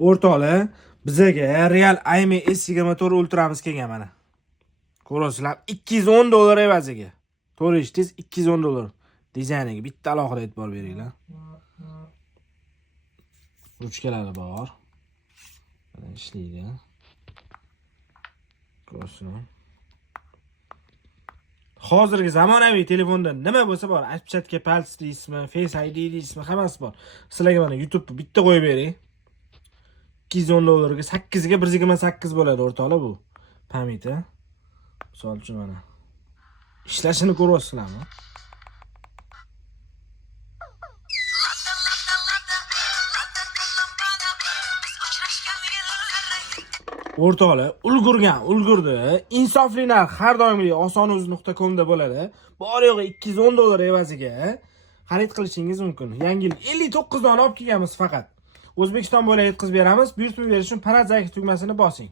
O'rtoqlar, bizaga Real Ayme S24 Ultra'miz kelgan mana. Ko'rasizlar, $210 evaziga. To'g'ri eshitdingiz, $210. Dizayniga bitta alohida e'tibor beringlar. Ruchkalari bor. Mana ishlaydi. Ko'rasizlar. Hozirgi zamonaviy telefonda nima bo'lsa bor, отпечатка пальца deysizmi, Face ID deysizmi, hammasi bor. Sizlarga mana YouTube bitta qo'yib bering. $210 ga 8 ga 128 bo'ladi o'rtoqlar bu. Pamita. Misol uchun mana. Ishlashini ko'ryapsizlarmi? O'rtoqlar, ulgurdi. Insofli narx har doimgidek osonuz.com da bo'ladi. Bor yo'g'i $210 evaziga xarid qilishingiz mumkin. Yangi yil 59 dona olib kelganmiz faqat. O'zbekiston bo'ylab yetkazib beramiz. Buyurtma berish uchun parat tugmasini bosing.